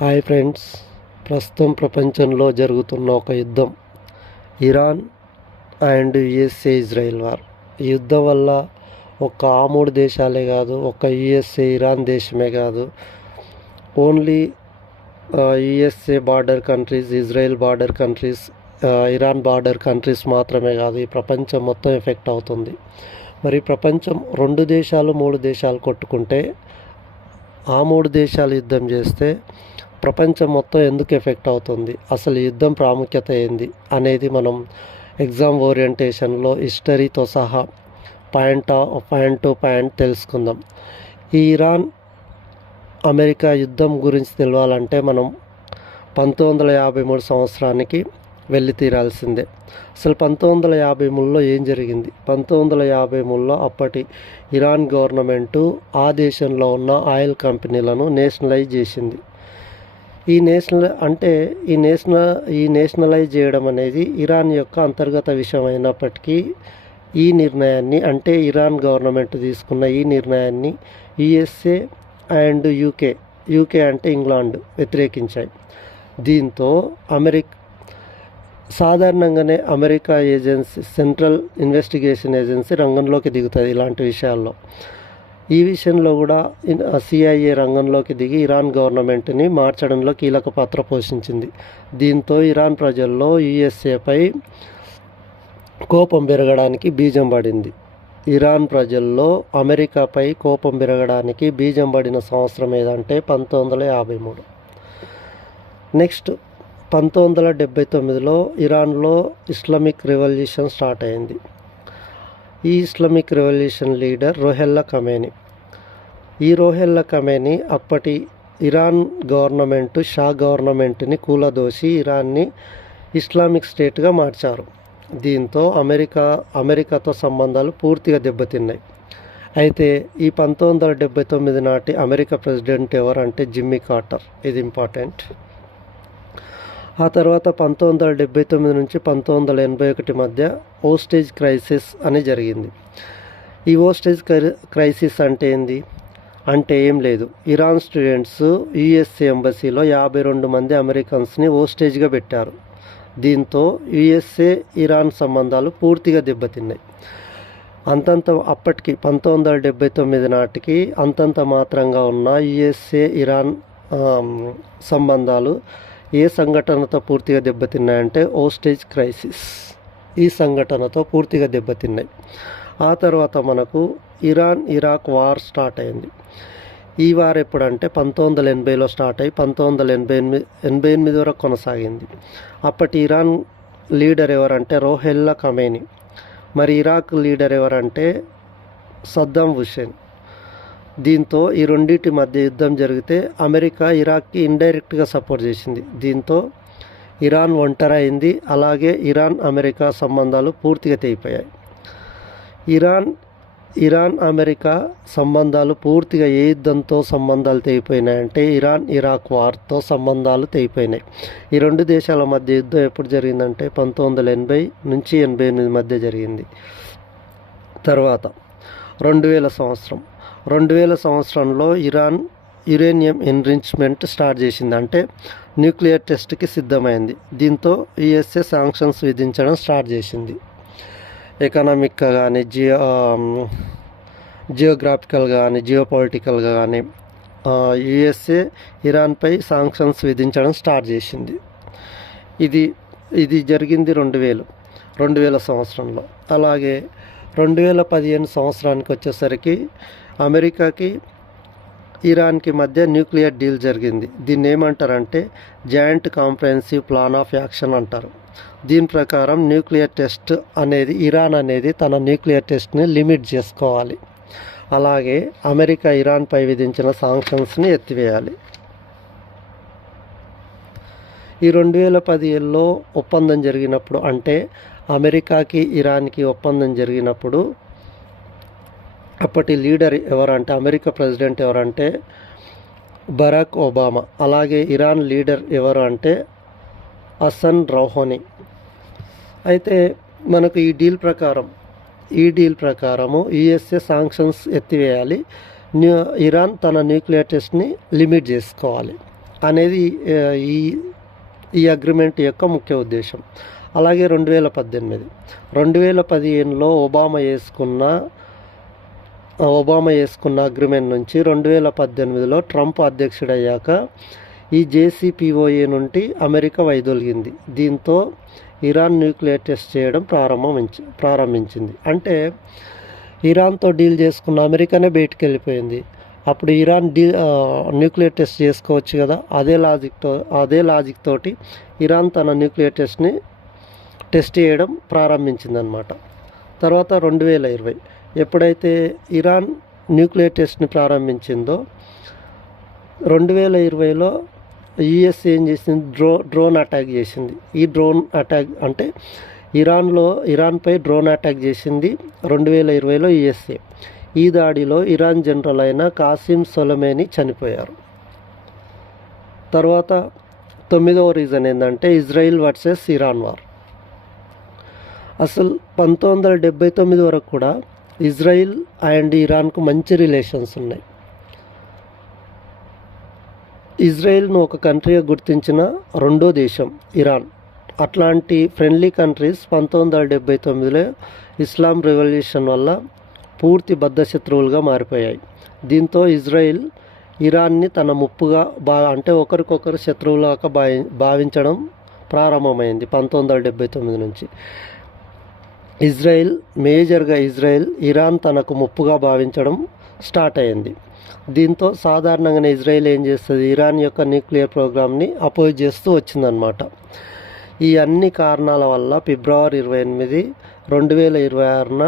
Hi friends, ప్రస్తుతం ప్రపంచంలో జరుగుతున్న ఒక యుద్ధం Iran and USA Israel war. ఈ యుద్ధం వల్ల ఆ మూడు దేశాలే కాదు, యుఎస్ఏ ఇరాన్ దేశమే కాదు, only USA border countries, Israel border countries, Iran border countries మాత్రమే కాదు, ఈ ప్రపంచం మొత్తం ఎఫెక్ట్ అవుతుంది. మరి ప్రపంచం 2 దేశాలు 3 దేశాలు కొట్టుకుంటే, ఆ 3 దేశాలు యుద్ధం చేస్తే ప్రపంచం మొత్తం ఎందుకు ఎఫెక్ట్ అవుతుంది, అసలు ఈ యుద్ధం ప్రాముఖ్యత ఏంది అనేది మనం ఎగ్జామ్ ఓరియంటేషన్లో హిస్టరీతో సహా పాయింట్ టు పాయింట్ తెలుసుకుందాం. ఈ ఇరాన్ అమెరికా యుద్ధం గురించి తెలియాలంటే మనం 1953 సంవత్సరానికి వెళ్ళి తీరాల్సిందే. అసలు 1953లో ఏం జరిగింది? 1953లో అప్పటి ఇరాన్ గవర్నమెంటు ఆ దేశంలో ఉన్న ఆయిల్ కంపెనీలను నేషనలైజ్ చేసింది. ఈ నేషనలైజ్ చేయడం అనేది ఇరాన్ యొక్క అంతర్గత విషయం అయినప్పటికీ, ఈ నిర్ణయాన్ని, అంటే ఇరాన్ గవర్నమెంట్ తీసుకున్న ఈ నిర్ణయాన్ని యుఎస్ఏ అండ్ యూకే అంటే ఇంగ్లాండ్ వ్యతిరేకించాయి. దీంతో సాధారణంగానే America agency, central investigation agency రంగంలోకి దిగుతుంది ఇలాంటి విషయాల్లో. ఈ విషయంలో కూడా సిఐఏ రంగంలోకి దిగి ఇరాన్ గవర్నమెంట్ని మార్చడంలో కీలక పాత్ర పోషించింది. దీంతో ఇరాన్ ప్రజల్లో యుఎస్ఏపై కోపం పెరగడానికి బీజం పడింది. ఇరాన్ ప్రజల్లో అమెరికాపై కోపం పెరగడానికి బీజం పడిన సంవత్సరం ఏదంటే 1953. నెక్స్ట్ 1979లో ఇరాన్లో ఇస్లామిక్ రెవల్యూషన్ స్టార్ట్ అయింది. ఈ Islamic revolution leader Rohella Khamenei. ఈ రోహెల్లా ఖమేనీ అప్పటి ఇరాన్ గవర్నమెంట్, షా గవర్నమెంట్ని కూలదోసి ఇరాన్ని ఇస్లామిక్ స్టేట్గా మార్చారు. దీంతో అమెరికాతో సంబంధాలు పూర్తిగా దెబ్బతిన్నాయి. అయితే ఈ 1979 నాటి అమెరికా ప్రెసిడెంట్ ఎవరంటే జిమ్మీ కార్టర్. ఇది ఇంపార్టెంట్. ఆ తర్వాత 1979 నుంచి 1981 మధ్య హోస్టేజ్ క్రైసిస్ అని జరిగింది. ఈ హోస్టేజ్ క్రైసిస్ అంటే ఏంది? అంటే ఏం లేదు, ఇరాన్ స్టూడెంట్స్ యుఎస్ఏ ఎంబసీలో 52 మంది అమెరికన్స్ని హోస్టేజ్గా పెట్టారు. దీంతో యుఎస్ఏ ఇరాన్ సంబంధాలు పూర్తిగా దెబ్బతిన్నాయి. అప్పటికి 1979 నాటికి అంతంత మాత్రంగా ఉన్న యుఎస్ఏ ఇరాన్ సంబంధాలు ఏ సంఘటనతో పూర్తిగా దెబ్బతిన్నాయంటే హోస్టేజ్ క్రైసిస్. ఈ సంఘటనతో పూర్తిగా దెబ్బతిన్నాయి. ఆ తర్వాత మనకు ఇరాన్ ఇరాక్ వార్ స్టార్ట్ అయింది. ఈ వార్ ఎప్పుడంటే 1980లో స్టార్ట్ అయ్యి 1988 వరకు కొనసాగింది. అప్పటి ఇరాన్ లీడర్ ఎవరంటే రోహెల్లా ఖమేనీ. మరి ఇరాక్ లీడర్ ఎవరంటే సద్దాం హుసేన్. దీంతో ఈ రెండింటి మధ్య యుద్ధం జరిగితే అమెరికా ఇరాక్కి ఇండైరెక్ట్గా సపోర్ట్ చేసింది. దీంతో ఇరాన్ ఒంటరైంది. అలాగే ఇరాన్ అమెరికా సంబంధాలు పూర్తిగా తెగిపోయాయి. ఇరాన్ అమెరికా సంబంధాలు పూర్తిగా ఏ యుద్ధంతో సంబంధాలు తెగిపోయినాయంటే ఇరాన్ ఇరాక్ వార్తో సంబంధాలు తెగిపోయినాయి. ఈ 2 దేశాల మధ్య యుద్ధం ఎప్పుడు జరిగిందంటే 1980 నుంచి 88 మధ్య జరిగింది. తర్వాత 2000 సంవత్సరంలో ఇరాన్ యురేనియం ఎన్రిచ్మెంట్ స్టార్ట్ చేసింది, అంటే న్యూక్లియర్ టెస్ట్కి సిద్ధమైంది. దీంతో యుఎస్ఏ శాంక్షన్స్ విధించడం స్టార్ట్ చేసింది. ఎకనామిక్గా కానీ, జియోగ్రాఫికల్గా కానీ, జియోపొలిటికల్గా కానీ యుఎస్ఏ ఇరాన్పై శాంక్షన్స్ విధించడం స్టార్ట్ చేసింది. ఇది జరిగింది 2000 సంవత్సరంలో. అలాగే 2015 సంవత్సరానికి వచ్చేసరికి అమెరికాకి ఇరాన్కి మధ్య న్యూక్లియర్ డీల్ జరిగింది. దీన్ని ఏమంటారంటే joint comprehensive plan of action అంటారు. దీని ప్రకారం న్యూక్లియర్ టెస్ట్ అనేది, ఇరాన్ అనేది తన న్యూక్లియర్ టెస్ట్ని లిమిట్ చేసుకోవాలి. అలాగే అమెరికా ఇరాన్పై విధించిన శాంక్షన్స్ని ఎత్తివేయాలి. ఈ 2017లో ఒప్పందం జరిగినప్పుడు, అంటే అమెరికాకి ఇరాన్కి ఒప్పందం జరిగినప్పుడు అప్పటి లీడర్ ఎవరంటే, అమెరికా ప్రెసిడెంట్ ఎవరంటే బరాక్ ఒబామా. అలాగే ఇరాన్ లీడర్ ఎవరు అంటే హసన్ రౌహానీ. అయితే మనకు ఈ డీల్ ప్రకారము యుఎస్ఏ శాంక్షన్స్ ఎత్తివేయాలి, ఇరాన్ తన న్యూక్లియర్ టెస్ట్ని లిమిట్ చేసుకోవాలి. అనేది ఈ ఈ అగ్రిమెంట్ యొక్క ముఖ్య ఉద్దేశం. అలాగే 2015లో ఒబామా వేసుకున్న అగ్రిమెంట్ నుంచి 2018లో ట్రంప్ అధ్యక్షుడయ్యాక ఈ JCPOA నుండి అమెరికా వైదొలిగింది. దీంతో ఇరాన్ న్యూక్లియర్ టెస్ట్ చేయడం ప్రారంభించింది. అంటే ఇరాన్తో డీల్ చేసుకున్న అమెరికానే బయటికి వెళ్ళిపోయింది. అప్పుడు ఇరాన్ న్యూక్లియర్ టెస్ట్ చేసుకోవచ్చు కదా. అదే లాజిక్ తోటి ఇరాన్ తన న్యూక్లియర్ టెస్ట్ చేయడం ప్రారంభించిందనమాట. తర్వాత 2020 ఎప్పుడైతే ఇరాన్ న్యూక్లియర్ టెస్ట్ని ప్రారంభించిందో 2020లో యుఎస్ ఏం చేసింది, డ్రోన్ అటాక్ చేసింది. ఈ డ్రోన్ అటాక్ అంటే ఇరాన్పై డ్రోన్ అటాక్ చేసింది 2020లో యుఎస్ఏ. ఈ దాడిలో ఇరాన్ జనరల్ అయిన కాసిం సొలైమానీ చనిపోయారు. తర్వాత 9వ రీజన్ ఏంటంటే ఇజ్రాయిల్ వర్సెస్ ఇరాన్ వార్. అసలు 1979 వరకు కూడా ఇజ్రాయిల్ అండ్ ఇరాన్కు మంచి రిలేషన్స్ ఉన్నాయి. ఇజ్రాయిల్ను ఒక కంట్రీగా గుర్తించిన రెండో దేశం ఇరాన్. అట్లాంటి ఫ్రెండ్లీ కంట్రీస్ 1979లో ఇస్లాం రెవల్యూషన్ వల్ల పూర్తి బద్ధశత్రువులుగా మారిపోయాయి. దీంతో ఇజ్రాయిల్ ఇరాన్ని తన ముప్పుగా అంటే ఒకరికొకరు శత్రువులాగా భావించడం ప్రారంభమైంది 1979 నుంచి. ఇజ్రాయిల్ ఇరాన్ తనకు ముప్పుగా భావించడం స్టార్ట్ అయింది. దీంతో సాధారణంగానే ఇజ్రాయిల్ ఏం చేస్తుంది, ఇరాన్ యొక్క న్యూక్లియర్ ప్రోగ్రామ్ని అపోజ్ చేస్తూ వచ్చిందనమాట. ఈ అన్ని కారణాల వల్ల ఫిబ్రవరి 28, 2026న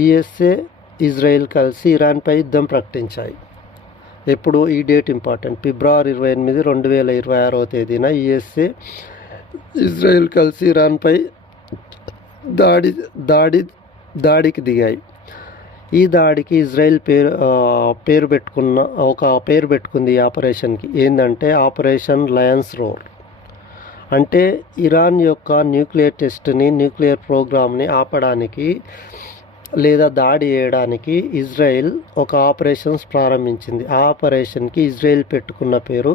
యుఎస్ఏ ఇజ్రాయిల్ కలిసి ఇరాన్పై యుద్ధం ప్రకటించాయి. ఎప్పుడు ఈ డేట్ ఇంపార్టెంట్, ఫిబ్రవరి 28, 2026వ తేదీన యుఎస్ఏ ఇజ్రాయిల్ కలిసి ఇరాన్పై దాడికి దిగాయి. ఈ దాడికి ఇజ్రాయిల్ పేరు పెట్టుకుంది ఈ ఆపరేషన్కి. ఏంటంటే ఆపరేషన్ లయన్స్ రోర్. అంటే ఇరాన్ యొక్క న్యూక్లియర్ ప్రోగ్రామ్ని ఆపడానికి లేదా దాడి చేయడానికి ఇజ్రాయిల్ ఒక ఆపరేషన్స్ ప్రారంభించింది. ఆ ఆపరేషన్కి ఇజ్రాయిల్ పెట్టుకున్న పేరు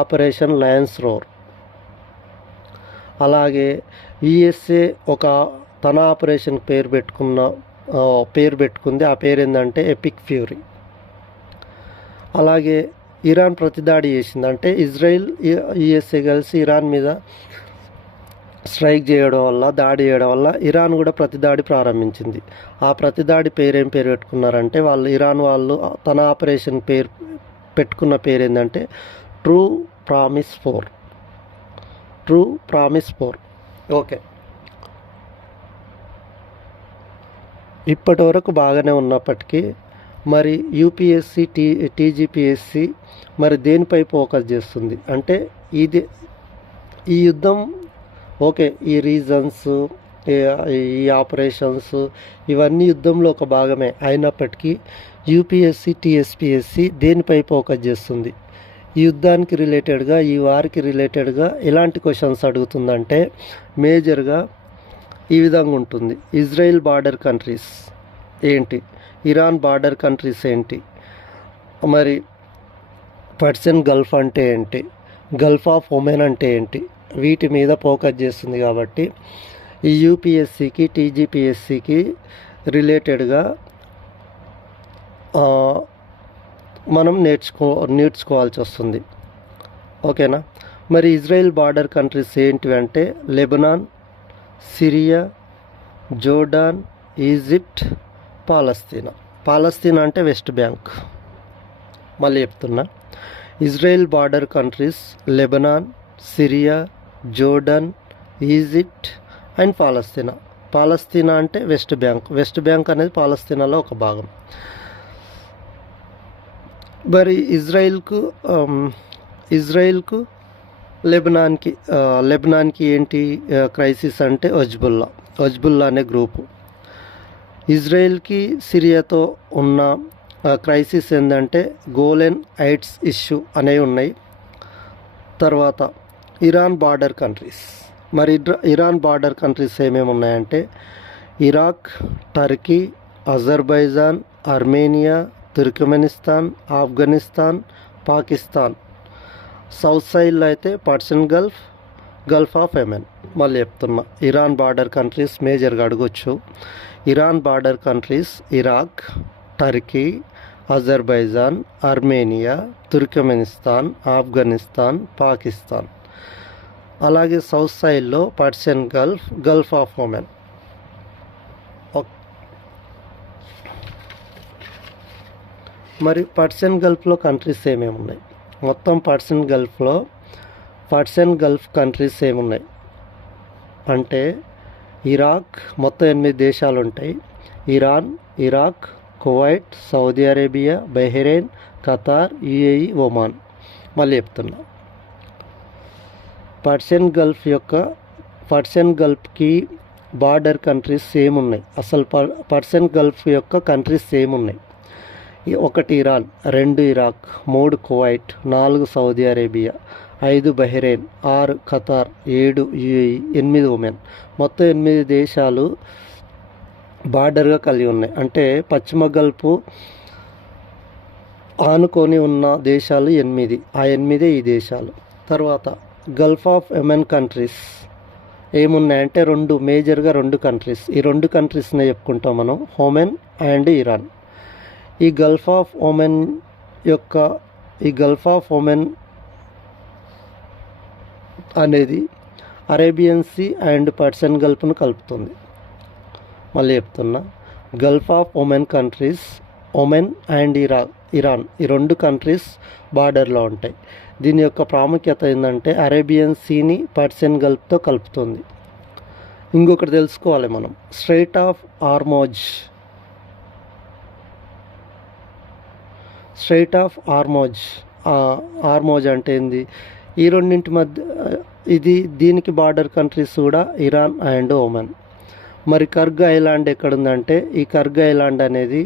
ఆపరేషన్ లయన్స్ రోర్. అలాగే యుఎస్ఏ తన ఆపరేషన్ పేరు పెట్టుకుంది. ఆ పేరు ఏంటంటే ఎపిక్ ఫ్యూరీ. అలాగే ఇరాన్ ప్రతిదాడి చేసింది. అంటే ఇజ్రాయిల్ యుఎస్ఏ కలిసి ఇరాన్ మీద దాడి చేయడం వల్ల ఇరాన్ కూడా ప్రతిదాడి ప్రారంభించింది. ఆ ప్రతిదాడి ఏం పేరు పెట్టుకున్నారంటే ఇరాన్ వాళ్ళు తన ఆపరేషన్ పెట్టుకున్న పేరు ఏంటంటే ట్రూ ప్రామిస్ 4. ఓకే, ఇప్పటి వరకు బాగానే ఉన్నప్పటికీ మరి యూపీఎస్సి టీజీపీఎస్సి మరి దేనిపై ఫోకస్ చేస్తుంది అంటే ఈ యుద్ధం ఓకే, ఈ రీజన్స్, ఈ ఆపరేషన్స్ ఇవన్నీ యుద్ధంలో ఒక భాగమే అయినప్పటికీ యూపీఎస్సి టీఎస్పీఎస్సి దేనిపై ఫోకస్ చేస్తుంది, ఈ యుద్ధానికి రిలేటెడ్గా, ఈ వారికి రిలేటెడ్గా ఎలాంటి క్వశ్చన్స్ అడుగుతుందంటే మేజర్గా ఈ విధంగా ఉంటుంది. ఇజ్రాయిల్ బార్డర్ కంట్రీస్ ఏంటి, ఇరాన్ బార్డర్ కంట్రీస్ ఏంటి, మరి పర్షియన్ గల్ఫ్ అంటే ఏంటి, గల్ఫ్ ఆఫ్ ఒమెన్ అంటే ఏంటి, వీటి మీద ఫోకస్ చేస్తుంది. కాబట్టి ఈ యూపీఎస్సికి టీజీపీఎస్సికి రిలేటెడ్గా మనం నేర్చుకోవాల్సి వస్తుంది. ఓకేనా. మరి ఇజ్రాయిల్ బార్డర్ కంట్రీస్ ఏంటివి అంటే Lebanon, Syria, Jordan, Egypt, Palestine అంటే వెస్ట్ బ్యాంక్. మళ్ళీ చెప్తున్నా, Israel border countries Lebanon, Syria, Jordan, Egypt and Palestine అంటే వెస్ట్ బ్యాంక్ అనేది పాలస్తీనాలో ఒక భాగం. మరి ఇజ్రాయిల్కు లెబనాన్కి ఏంటి క్రైసిస్ అంటే హజ్బుల్లా అనే గ్రూపు. ఇజ్రాయిల్కి సిరియాతో ఉన్న క్రైసిస్ ఏంటంటే గోలెన్ హైట్స్ ఇష్యూ అనేవి ఉన్నాయి. తర్వాత ఇరాన్ బార్డర్ కంట్రీస్. మరి ఇరాన్ బార్డర్ కంట్రీస్ ఏమేమి ఉన్నాయంటే Iraq, Turkey, Azerbaijan, Armenia, Turkmenistan, Afghanistan, Pakistan. South సైడ్లో అయితే Persian Gulf, Gulf of Yemen. మళ్ళీ చెప్తున్నా, ఇరాన్ బార్డర్ కంట్రీస్ మేజర్గా అడగొచ్చు. Iran border countries Iraq, Turkey, Azerbaijan, Armenia, Turkmenistan, Afghanistan, Pakistan. అలాగే సౌత్ సైడ్లో Persian Gulf, Gulf of Oman. మరి పర్షియన్ గల్ఫ్లో కంట్రీస్ ఏమేమి ఉన్నాయి? మొత్తం పర్షియన్ గల్ఫ్ కంట్రీస్ ఏమున్నాయి అంటే ఇరాక్, మొత్తం 8 దేశాలు ఉంటాయి. Iran, Iraq, Kuwait, Saudi Arabia, Bahrain, Qatar, UAE, Oman. మళ్ళీ చెప్తున్నా, పర్షియన్ గల్ఫ్కి బార్డర్ కంట్రీస్ సేమ్ ఉన్నాయి. అసలు పర్షియన్ గల్ఫ్ యొక్క కంట్రీస్ సేమ్ ఉన్నాయి. 1 Iran, 2 Iraq, 3 Kuwait, 4 Saudi Arabia, 5 Bahrain, 6 Qatar, 7 UAE, 8 Oman. మొత్తం 8 దేశాలు బార్డర్గా కలిగి ఉన్నాయి. అంటే పశ్చిమ గల్ఫ్ ఆనుకొని ఉన్న దేశాలు 8. ఆ 8 ఈ దేశాలు. తర్వాత గల్ఫ్ ఆఫ్ యెమెన్ కంట్రీస్ ఏమున్నాయంటే మేజర్గా 2 కంట్రీస్. ఈ 2 కంట్రీస్నే చెప్పుకుంటాం మనం, ఒమెన్ అండ్ ఇరాన్. ఈ గల్ఫ్ ఆఫ్ ఒమెన్ అనేది అరేబియన్ సీ అండ్ పర్షియన్ గల్ఫ్ను కలుపుతుంది. మళ్ళీ చెప్తున్నా, Gulf of Oman countries, Oman and Iran, ఈ 2 కంట్రీస్ బార్డర్లో ఉంటాయి. దీని యొక్క ప్రాముఖ్యత ఏంటంటే అరేబియన్ సీని పర్షియన్ గల్ఫ్తో కలుపుతుంది. ఇంకొకటి తెలుసుకోవాలి మనం, స్ట్రైట్ ఆఫ్ ఆర్మోజ్ అంటే ఏంది? ఈ రెండింటి మధ్య దీనికి బార్డర్ కంట్రీస్ కూడా ఇరాన్ అండ్ ఒమన్. మరి కర్గ్ ఐలాండ్ ఎక్కడుందంటే ఈ కర్గ్ ఐలాండ్ అనేది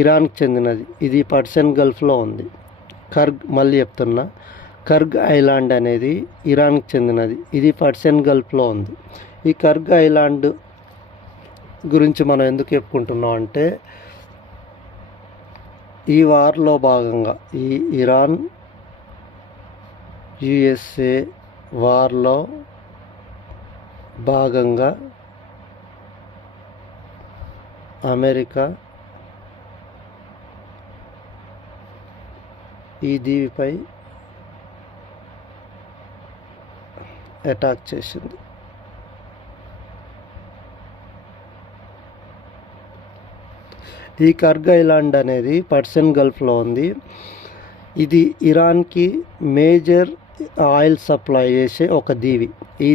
ఇరాన్కి చెందినది. ఇది పర్షియన్ గల్ఫ్లో ఉంది. మళ్ళీ చెప్తున్నా, కర్గ్ ఐలాండ్ అనేది ఇరాన్కి చెందినది. ఇది పర్షియన్ గల్ఫ్లో ఉంది. ఈ కర్గ్ ఐలాండ్ గురించి మనం ఎందుకు చెప్పుకుంటున్నాం అంటే ఈ వార్లో భాగంగా, ఈ ఇరాన్ యుఎస్ఏ వార్లో భాగంగా అమెరికా ఈ దీవిపై అటాక్ చేసింది. ఈ కర్గ్ ఐలాండ్ అనేది పర్షియన్ గల్ఫ్లో ఉంది. ఇది ఇరాన్కి మేజర్ ఆయిల్ సప్లై చేసే ఒక దీవి. ఈ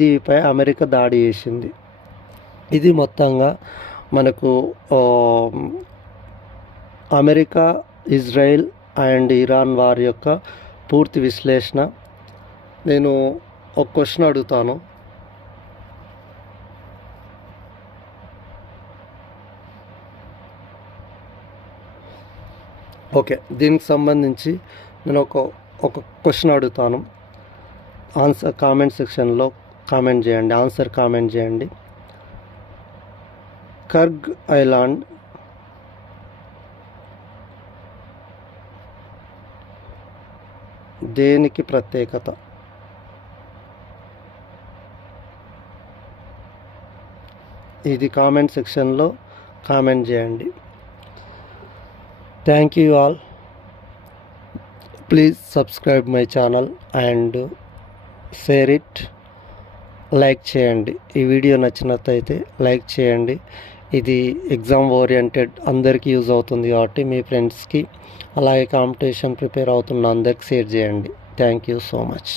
దీవిపై అమెరికా దాడి చేసింది. ఇది మొత్తంగా మనకు అమెరికా, ఇజ్రాయెల్ అండ్ ఇరాన్ వారి యొక్క పూర్తి విశ్లేషణ. నేను ఒక క్వశ్చన్ అడుగుతాను. ఓకే, దీనికి సంబంధించి నేను ఒక క్వశ్చన్ అడుగుతాను. ఆన్సర్ కామెంట్ సెక్షన్లో కామెంట్ చేయండి, ఆన్సర్ కామెంట్ చేయండి. కర్గ్ ఐలాండ్ దేనికి ప్రత్యేకత? ఇది కామెంట్ సెక్షన్లో కామెంట్ చేయండి. Thank you all. Please subscribe my channel and share it. Like చేయండి. ఈ వీడియో నచ్చినట్లయితే లైక్ చేయండి. ఇది ఎగ్జామ్ ఓరియంటెడ్, అందరికీ యూజ్ అవుతుంది కాబట్టి మీ ఫ్రెండ్స్కి, అలాగే కాంపిటీషన్ ప్రిపేర్ అవుతున్న అందరికి షేర్ చేయండి. Thank you so much.